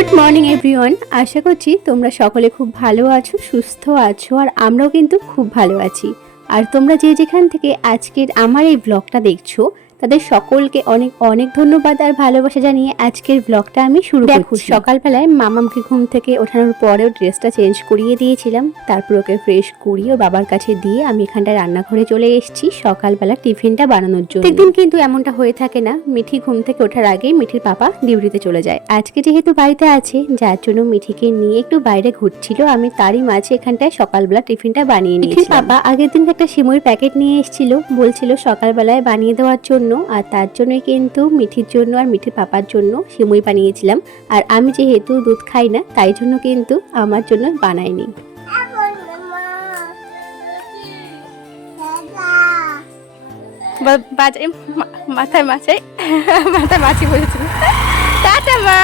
Good morning everyone. আশা করছি তোমরা সকলে খুব ভালো আছো, সুস্থ আছো, আর আমরাও কিন্তু খুব ভালো আছি। আর তোমরা যে যেখান থেকে আজকের আমার এই ব্লগটা দেখছো তাদের সকলকে অনেক অনেক ধন্যবাদ আর ভালোবাসা জানিয়ে আজকের ব্লগটা আমি শুরু করছি। সকালবেলায় মামামকে ঘুম থেকে ওঠানোর পরেও ড্রেসটা চেঞ্জ করিয়ে দিয়েছিলাম, তারপর ওকে ফ্রেশ করিয়ে ওর বাবার কাছে দিয়ে আমি এখানটা রান্নাঘরে চলে এসেছি সকালবেলা টিফিনটা বানানোর জন্য। প্রত্যেকদিন কিন্তু এমনটা হয়ে থাকে না, মিঠি ঘুম থেকে ওঠার আগেই মিঠির পাপা ডিউটিতে চলে যায়। আজকে যেহেতু বাড়িতে আছে যার জন্য মিঠিকে নিয়ে একটু বাইরে ঘুরছিল, আমি তারই মাঝে এখানটায় সকালবেলা টিফিনটা বানিয়ে নিয়েছি। মিঠির পাপা আগের দিন একটা সিমুইর প্যাকেট নিয়ে এসেছিল, বলছিল সকালবেলায় বানিয়ে দেওয়ার জন্য, আর তার জন্যই কিন্তু মিঠির জন্য আর মিঠির পাপার জন্য সিমুই বানিয়েছিলাম। আর আমি যেহেতু দুধ খাই না তাই জন্য কিন্তু আমার জন্য বানাইনি। মাথায় মাছি বলেছিল টাটা মা।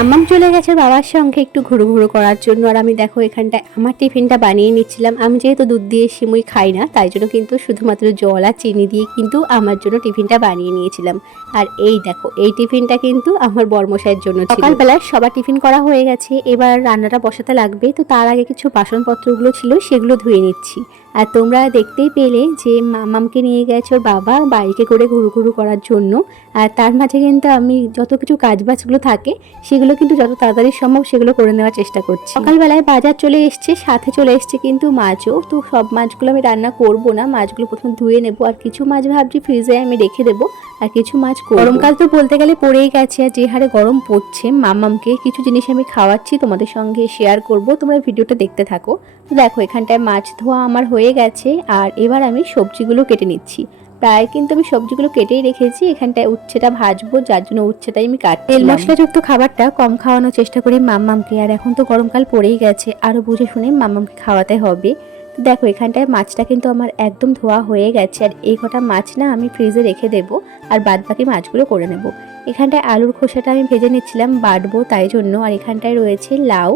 আম্মাম চলে গেছে বাবার সঙ্গে একটু ঘুরু করার জন্য, আর আমি দেখো এখানটায় আমার টিফিনটা বানিয়ে নিচ্ছিলাম। আমি যেহেতু দুধ দিয়ে সিমুই খাই না তাই জন্য কিন্তু শুধুমাত্র জল আর চিনি দিয়ে কিন্তু আমার জন্য টিফিনটা বানিয়ে নিয়েছিলাম। আর এই দেখো এই টিফিনটা কিন্তু আমার বরমশাইয়ের জন্য ছিল। সকালবেলায় সবার টিফিন করা হয়ে গেছে, এবার রান্নাটা বসাতে লাগবে, তো তার আগে কিছু বাসনপত্রগুলো ছিল সেগুলো ধুয়ে নিচ্ছি। আর তোমরা দেখতেই পেলে যে মামামকে নিয়ে গেছে ওর বাবা বাইকে করে ঘুরু করার জন্য, আর তার মাঝে কিন্তু আমি যত কিছু কাজবাজগুলো থাকে সেগুলো কিন্তু যত তাড়াতাড়ি সম্ভব সেগুলো করে নেওয়ার চেষ্টা করছি। সকালবেলায় বাজার চলে এসছে, সাথে চলে এসছে কিন্তু মাছও। তো সব মাছগুলো আমি রান্না করব না, মাছগুলো প্রথমে ধুয়ে নেব, আর কিছু মাছ ভাবছি ফ্রিজে আমি রেখে দেবো, আর কিছু মাছ গরমকাল তো বলতে গেলে পড়েই গেছে। আর যে হারে গরম পড়ছে মামামকে কিছু জিনিস আমি খাওয়াচ্ছি তোমাদের সঙ্গে শেয়ার করব, তোমরা ভিডিওটা দেখতে থাকো। তো দেখো এখানটায় মাছ ধোয়া আমার হয়ে গেছে, আর এবার আমি সবজিগুলো কেটে নিচ্ছি। প্রায় কিন্তু আমি সবজিগুলো কেটেই রেখেছি, এখানটায় উচ্ছেটা ভাজবো যার জন্য উচ্ছেটাই আমি কাটছি। তেল মশলাযুক্ত খাবারটা কম খাওয়ানোর চেষ্টা করি মাম্মামকে, আর এখন তো গরমকাল পড়েই গেছে, আরও বুঝে শুনে মাম্মামকে খাওয়াতে হবে। তো দেখো এখানটায় মাছটা কিন্তু আমার একদম ধোয়া হয়ে গেছে, আর এই কটা মাছ না আমি ফ্রিজে রেখে দেবো, আর বাদ বাকি মাছগুলো করে নেব। এখানটায় আলুর খোসাটা আমি ভেজে নিচ্ছিলাম, বাটবো তাই জন্য। আর এখানটায় রয়েছে লাউ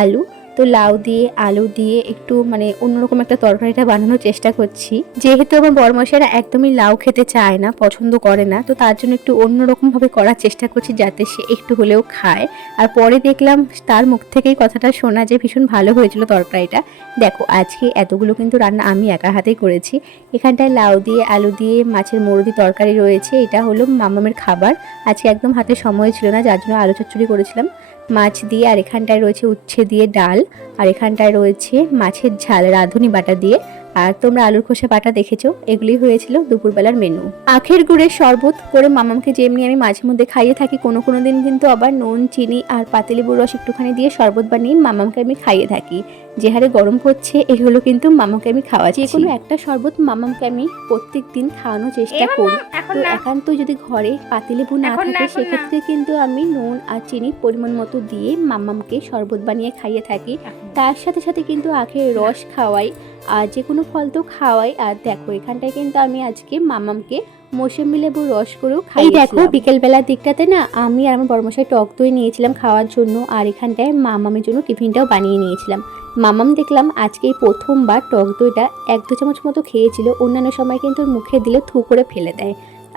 আলু, তো লাউ দিয়ে আলু দিয়ে একটু মানে অন্যরকম একটা তরকারিটা বানানোর চেষ্টা করছি। যেহেতু আমার বরমশাইরা একদমই লাউ খেতে চায় না, পছন্দ করে না, তো তার জন্য একটু অন্যরকম ভাবে করার চেষ্টা করছি যাতে সে একটু হলেও খায়। আর পরে দেখলাম তার মুখ থেকেই কথাটা শোনা যে ভীষণ ভালো হয়েছিল তরকারিটা। দেখো আজকে এতগুলো কিন্তু রান্না আমি একা হাতেই করেছি। এখানটায় লাউ দিয়ে আলু দিয়ে মাছের মোড়দি তরকারি রয়েছে, এটা হলো মামামের খাবার। আজকে একদম হাতে সময় ছিল না যার জন্য আলু চচ্চড়ি করেছিলাম মাছ দিয়ে। আর এখানটায় রয়েছে উচ্ছে দিয়ে ডাল, আর এখানটায় রয়েছে মাছের ঝাল রাঁধুনি বাটা দিয়ে, আর তোমরা আলুর খোসা বাটা দেখেছো। এগুলি হয়েছিল দুপুরবেলার মেনু। আখের গুড়ের শরবত করে মামামকে যেমনি আমি মাঝে মধ্যে খাইয়ে থাকি, কোনো দিন কিন্তু আবার নুন চিনি আর পাতিলেবুর রস একটুখানি দিয়ে শরবত বানিয়ে মামামকে আমি খাইয়ে থাকি। যে হারে গরম পড়ছে এগুলো কিন্তু মামাকে আমি খাওয়াচ্ছি। যে কোনো একটা শরবত মামামকে আমি প্রত্যেক দিন খাওয়ানোর চেষ্টা করি। তো একান্ত যদি ঘরে পাতিলেবু না থাকে সেক্ষেত্রে কিন্তু আমি নুন আর চিনি পরিমাণ মতো দিয়ে মামামকে শরবত বানিয়ে খাইয়ে থাকি। তার সাথে সাথে কিন্তু আখের রস খাওয়াই, আর যে কোনো ফল তো খাওয়াই। আর দেখো এখানটায় কিন্তু আমি আজকে মামামকে মৌসুমী লেবুর রস করেও খাই। দেখো বিকেল বেলার দিকটাতে না আমি আর আমার বড়মশাই টক দই নিয়েছিলাম খাওয়ার জন্য, আর এখানটায় মামামের জন্য টিফিনটাও বানিয়ে নিয়েছিলাম। মামাম দেখলাম আজকে প্রথমবার টক দইটা 1-2 চামচ মতো খেয়েছিল, অন্যান্য সময় কিন্তু মুখে দিলে থু করে ফেলে দেয়।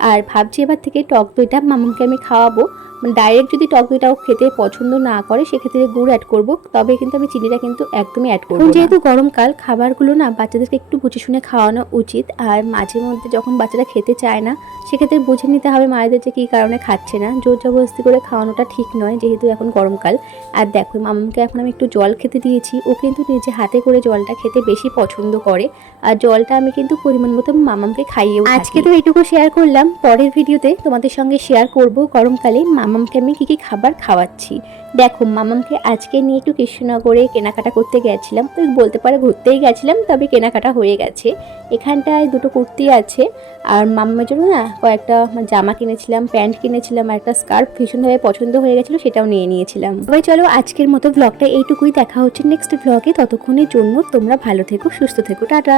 আর ভাবছি এবার থেকে টক দইটা মামামকে আমি খাওয়াবো। ডাইরেক্ট যদি টক দইটাও খেতে পছন্দ না করে সেক্ষেত্রে গুড় অ্যাড করব, তবে কিন্তু আমি চিনিটা কিন্তু একদমই অ্যাড করব না। যেহেতু গরমকাল খাবারগুলো না বাচ্চাদেরকে একটু বুঝে শুনে খাওয়ানো উচিত, আর মাঝে মধ্যে যখন বাচ্চারা খেতে চায় না সেক্ষেত্রে বুঝে নিতে হবে মায়েদের যে কী কারণে খাচ্ছে না। জোর জবরদস্তি করে খাওয়ানোটা ঠিক নয় যেহেতু এখন গরমকাল। আর দেখো মামামকে এখন আমি একটু জল খেতে দিয়েছি, ও কিন্তু নিজে হাতে করে জলটা খেতে বেশি পছন্দ করে, আর জলটা আমি কিন্তু পরিমাণ মতো মামামকে খাইয়েও। আজকে তো এইটুকু শেয়ার করলাম, পরের ভিডিওতে তোমাদের সঙ্গে শেয়ার করব গরমকালে মামামকে আমি কী কী খাবার খাওয়াচ্ছি। দেখো মামামকে আজকে নিয়ে একটু কৃষ্ণনগরে কেনাকাটা করতে গেছিলাম, তো বলতে পারে ঘুরতেই গেছিলাম, তবে কেনাকাটা হয়ে গেছে। এখানটায় 2টো কুর্তি আছে, আর মামামের জন্য না কয়েকটা জামা কিনেছিলাম, প্যান্ট কিনেছিলাম, আর একটা স্কার্ফ ভীষণভাবে পছন্দ হয়ে গেছিলো সেটাও নিয়ে নিয়েছিলাম। তবে চলো আজকের মতো ব্লগটা এইটুকুই, দেখা হচ্ছে নেক্সট ব্লগে। ততক্ষণের জন্য তোমরা ভালো থেকো, সুস্থ থেকো, টাটা।